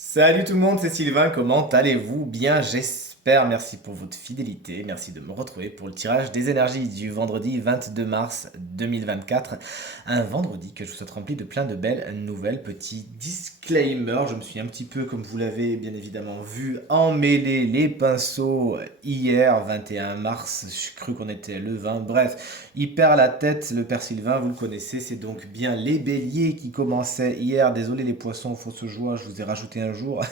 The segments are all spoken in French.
Salut tout le monde, c'est Sylvain, comment allez-vous? Bien, j'espère, merci pour votre fidélité, merci de me retrouver pour le tirage des énergies du vendredi 22 mars 2024. Un vendredi que je vous souhaite rempli de plein de belles nouvelles. Petit disclaimer, je me suis un petit peu, comme vous l'avez bien évidemment vu, emmêlé les pinceaux hier, 21 mars, je cru qu'on était le 20, bref, il perd la tête, le père Sylvain, vous le connaissez, c'est donc bien les béliers qui commençaient hier. Désolé les poissons, fausse joie, je vous ai rajouté un jour.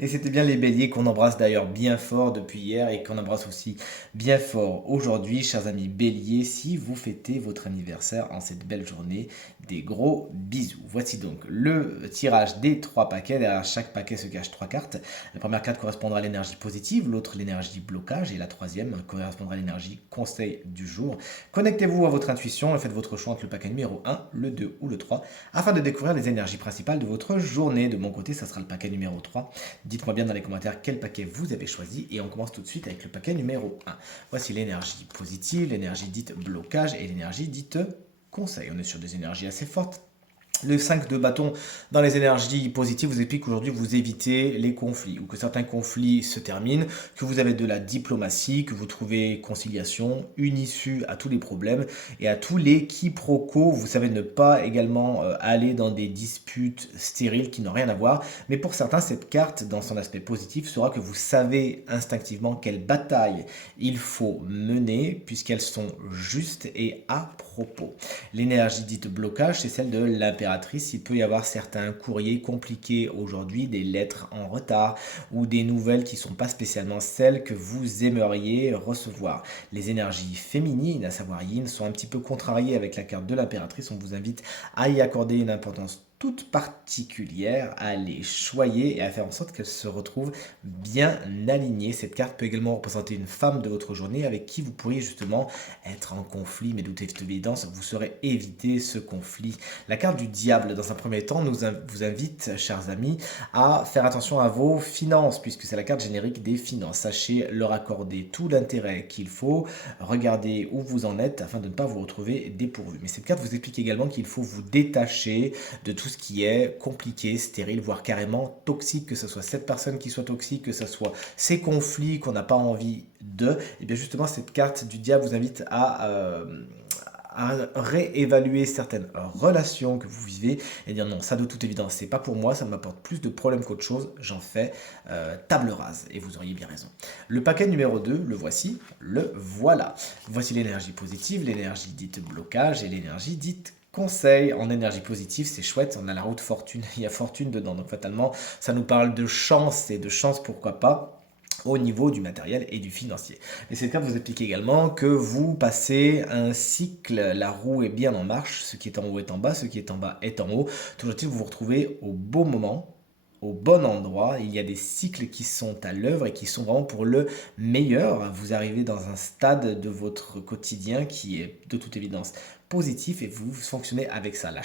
Et c'était bien les béliers qu'on embrasse d'ailleurs bien fort depuis hier et qu'on embrasse aussi bien fort aujourd'hui, chers amis béliers, si vous fêtez votre anniversaire en cette belle journée. Des gros bisous. Voici donc le tirage des trois paquets. Derrière chaque paquet se cachent trois cartes. La première carte correspondra à l'énergie positive, l'autre l'énergie blocage et la troisième correspondra à l'énergie conseil du jour. Connectez-vous à votre intuition et faites votre choix entre le paquet numéro 1, le 2 ou le 3 afin de découvrir les énergies principales de votre journée. De mon côté, ça sera le paquet numéro 3. Dites-moi bien dans les commentaires quel paquet vous avez choisi et on commence tout de suite avec le paquet numéro 1. Voici l'énergie positive, l'énergie dite blocage et l'énergie dite conseil. On est sur des énergies assez fortes. Le 5 de bâton dans les énergies positives vous explique qu'aujourd'hui vous évitez les conflits ou que certains conflits se terminent, que vous avez de la diplomatie, que vous trouvez conciliation, une issue à tous les problèmes et à tous les quiproquos. Vous savez ne pas également aller dans des disputes stériles qui n'ont rien à voir. Mais pour certains, cette carte, dans son aspect positif, sera que vous savez instinctivement quelle bataille il faut mener puisqu'elles sont justes et à propos. L'énergie dite blocage, c'est celle de l'impératrice. Il peut y avoir certains courriers compliqués aujourd'hui, des lettres en retard ou des nouvelles qui ne sont pas spécialement celles que vous aimeriez recevoir. Les énergies féminines, à savoir yin, sont un petit peu contrariées avec la carte de l'impératrice. On vous invite à y accorder une importance toute particulière, à les choyer et à faire en sorte qu'elles se retrouvent bien alignées. Cette carte peut également représenter une femme de votre journée avec qui vous pourriez justement être en conflit, mais d'où est évidence, vous saurez éviter ce conflit. La carte du diable, dans un premier temps, vous invite, chers amis, à faire attention à vos finances, puisque c'est la carte générique des finances. Sachez leur accorder tout l'intérêt qu'il faut, regardez où vous en êtes afin de ne pas vous retrouver dépourvu. Mais cette carte vous explique également qu'il faut vous détacher de tout ce qui est compliqué, stérile, voire carrément toxique, que ce soit cette personne qui soit toxique, que ce soit ces conflits qu'on n'a pas envie de. Et bien justement, cette carte du diable vous invite à réévaluer certaines relations que vous vivez et dire non, ça de toute évidence, c'est pas pour moi, ça m'apporte plus de problèmes qu'autre chose, j'en fais table rase. Et vous auriez bien raison. Le paquet numéro 2, le voici, le voilà. Voici l'énergie positive, l'énergie dite blocage et l'énergie dite conseil. En énergie positive, c'est chouette, on a la route fortune, il y a fortune dedans, donc fatalement, ça nous parle de chance et de chance, pourquoi pas au niveau du matériel et du financier. Et cette carte vous explique également que vous passez un cycle, la roue est bien en marche, ce qui est en haut est en bas, ce qui est en bas est en haut. Toujours est-il que vous vous retrouvez au bon moment, au bon endroit. Il y a des cycles qui sont à l'œuvre et qui sont vraiment pour le meilleur. Vous arrivez dans un stade de votre quotidien qui est de toute évidence positif et vous fonctionnez avec ça. La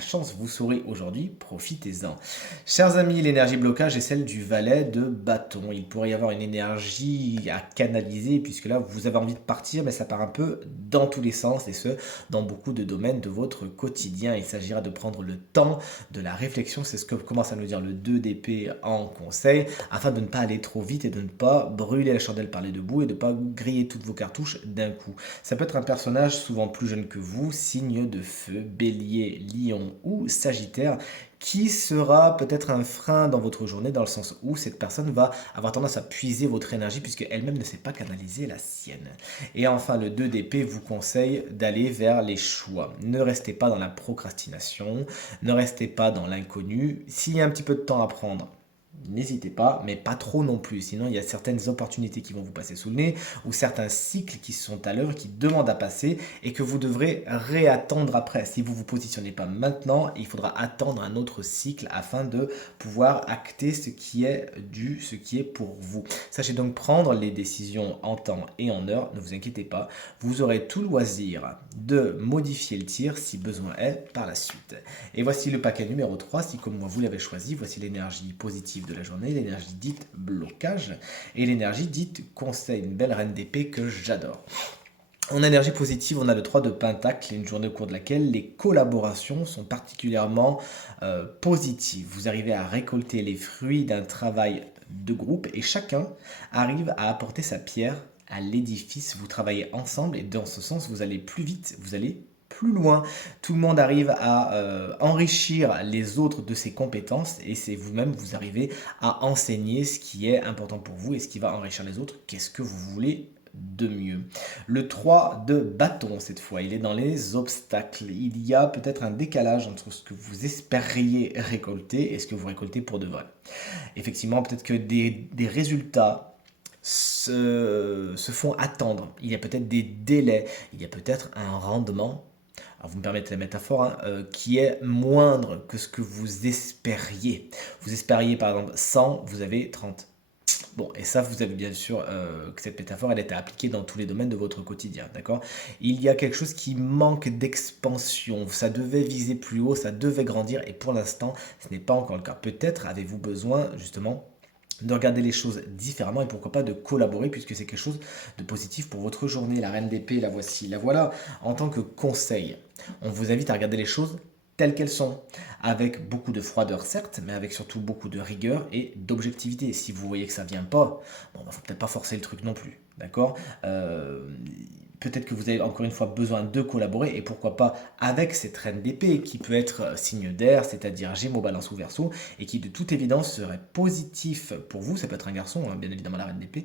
chance, vous saurez aujourd'hui, profitez-en. Chers amis, l'énergie blocage est celle du valet de bâton. Il pourrait y avoir une énergie à canaliser, puisque là, vous avez envie de partir, mais ça part un peu dans tous les sens, et ce, dans beaucoup de domaines de votre quotidien. Il s'agira de prendre le temps de la réflexion, c'est ce que commence à nous dire le 2 d'épée en conseil, afin de ne pas aller trop vite et de ne pas brûler la chandelle par les deux bouts et de ne pas griller toutes vos cartouches d'un coup. Ça peut être un personnage souvent plus jeune que vous, signe de feu, bélier, lion ou sagittaire, qui sera peut-être un frein dans votre journée dans le sens où cette personne va avoir tendance à puiser votre énergie puisqu'elle-même ne sait pas canaliser la sienne. Et enfin, le 2 d'épée vous conseille d'aller vers les choix. Ne restez pas dans la procrastination, ne restez pas dans l'inconnu. S'il y a un petit peu de temps à prendre, n'hésitez pas, mais pas trop non plus. Sinon, il y a certaines opportunités qui vont vous passer sous le nez ou certains cycles qui sont à l'œuvre, qui demandent à passer et que vous devrez réattendre après. Si vous ne vous positionnez pas maintenant, il faudra attendre un autre cycle afin de pouvoir acter ce qui est dû, ce qui est pour vous. Sachez donc prendre les décisions en temps et en heure. Ne vous inquiétez pas. Vous aurez tout loisir de modifier le tir si besoin est par la suite. Et voici le paquet numéro 3. Si comme moi vous l'avez choisi, voici l'énergie positive de la journée, l'énergie dite blocage et l'énergie dite conseil, une belle reine d'épée que j'adore. En énergie positive, on a le 3 de Pentacle, une journée au cours de laquelle les collaborations sont particulièrement positives. Vous arrivez à récolter les fruits d'un travail de groupe et chacun arrive à apporter sa pierre à l'édifice. Vous travaillez ensemble et dans ce sens, vous allez plus vite, vous allez plus loin. Tout le monde arrive à enrichir les autres de ses compétences et c'est vous-même, vous arrivez à enseigner ce qui est important pour vous et ce qui va enrichir les autres. Qu'est-ce que vous voulez de mieux? Le 3 de bâton cette fois, il est dans les obstacles. Il y a peut-être un décalage entre ce que vous espériez récolter et ce que vous récoltez pour de vrai. Effectivement, peut-être que des résultats se font attendre. Il y a peut-être des délais, il y a peut-être un rendement, alors vous me permettez la métaphore, hein, qui est moindre que ce que vous espériez. Vous espériez par exemple 100, vous avez 30. Bon, et ça, vous avez bien sûr que cette métaphore, elle était appliquée dans tous les domaines de votre quotidien, d'accord? Il y a quelque chose qui manque d'expansion. Ça devait viser plus haut, ça devait grandir, et pour l'instant, ce n'est pas encore le cas. Peut-être avez-vous besoin, justement, de regarder les choses différemment et pourquoi pas de collaborer puisque c'est quelque chose de positif pour votre journée. La reine d'épée, la voici, la voilà. En tant que conseil, on vous invite à regarder les choses telles qu'elles sont, avec beaucoup de froideur certes, mais avec surtout beaucoup de rigueur et d'objectivité. Si vous voyez que ça vient pas, bon, bah, faut peut-être pas forcer le truc non plus, d'accord? Peut-être que vous avez encore une fois besoin de collaborer et pourquoi pas avec cette reine d'épée qui peut être signe d'air, c'est-à-dire Gémeaux, Balance ou Verseau, et qui de toute évidence serait positif pour vous, ça peut être un garçon, hein, bien évidemment la reine d'épée,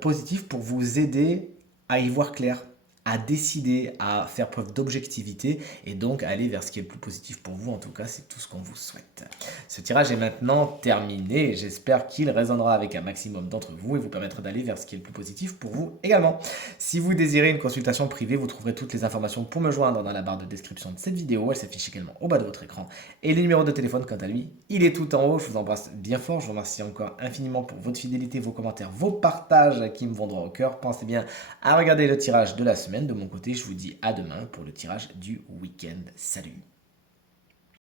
positif pour vous aider à y voir clair, à décider, à faire preuve d'objectivité et donc à aller vers ce qui est le plus positif pour vous. En tout cas, c'est tout ce qu'on vous souhaite. Ce tirage est maintenant terminé. J'espère qu'il résonnera avec un maximum d'entre vous et vous permettra d'aller vers ce qui est le plus positif pour vous également. Si vous désirez une consultation privée, vous trouverez toutes les informations pour me joindre dans la barre de description de cette vidéo. Elle s'affiche également au bas de votre écran. Et le numéro de téléphone, quant à lui, il est tout en haut. Je vous embrasse bien fort. Je vous remercie encore infiniment pour votre fidélité, vos commentaires, vos partages qui me vont droit au cœur. Pensez bien à regarder le tirage de la semaine. De mon côté, je vous dis à demain pour le tirage du week-end. Salut!